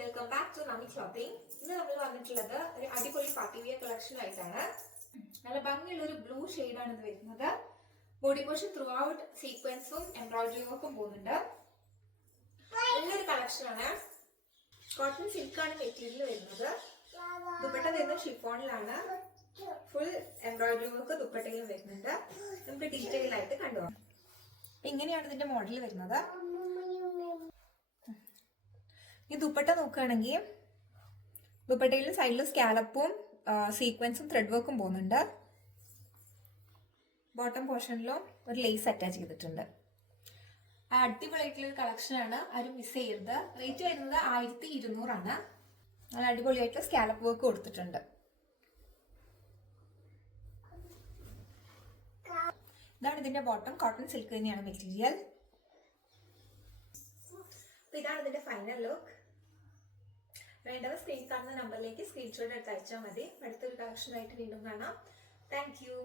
Welcome back to Nami clothing. ഇന്ന് നമ്മൾ വന്നിട്ടുള്ളത് ഒരു അടിപൊളി പാർട്ടി വിയർ കളക്ഷൻ ആയിട്ടാണ്. നല്ല ഭംഗിയുള്ള ഒരു ബ്ലൂ ഷെയ്ഡാണ് ഇത് വരുന്നത്. ബോഡി പോർഷൻ ത്രൂ ഔട്ട് സീക്വൻസും എംബ്രോയിഡറി വർക്കും പോകുന്നുണ്ട്. നല്ലൊരു കളക്ഷനാണ്. കോട്ടൺ സിൽക്കാണ് മെറ്റീരിയൽ വരുന്നത്. ദുപ്പട്ട വരുന്നത് ഷിഫോണിലാണ്. ഫുൾ എംബ്രോയിഡറി വർക്ക് ദുപ്പട്ടയിലും വരുന്നുണ്ട്. നമുക്ക് ഡീറ്റെയിൽ ആയിട്ട് കണ്ടുപോകാം. ഇങ്ങനെയാണ് ഇതിന്റെ മോഡൽ വരുന്നത്. ഈ ദുപ്പട്ട നോക്കുകയാണെങ്കിൽ ദുപ്പട്ടയിൽ സൈഡിൽ സ്കാലപ്പും സീക്വൻസും ത്രെഡ് വർക്കും പോകുന്നുണ്ട്. ബോട്ടം പോർഷനിലും ഒരു ലേസ് അറ്റാച്ച് ചെയ്തിട്ടുണ്ട്. അടിപൊളിയായിട്ടുള്ള ഒരു കളക്ഷനാണ്, ആരും മിസ് ചെയ്യരുത്. റേറ്റ് വരുന്നത് 1200 നല്ല അടിപൊളിയായിട്ട് സ്കാലപ്പ് വർക്ക് കൊടുത്തിട്ടുണ്ട്. ഇതാണ് ഇതിന്റെ ബോട്ടം. കോട്ടൺ സിൽക്ക് തന്നെയാണ് മെറ്റീരിയൽ. ഇതാണ് ഇതിന്റെ ഫൈനൽ ലുക്ക്. വേണ്ടവർ സ്ക്രീൻ കാണുന്ന നമ്പറിലേക്ക് സ്ക്രീൻഷോട്ട് എടുത്ത് അയച്ചാൽ മതി. അടുത്തൊരു കളക്ഷനായിട്ട് വീണ്ടും കാണാം. Thank you.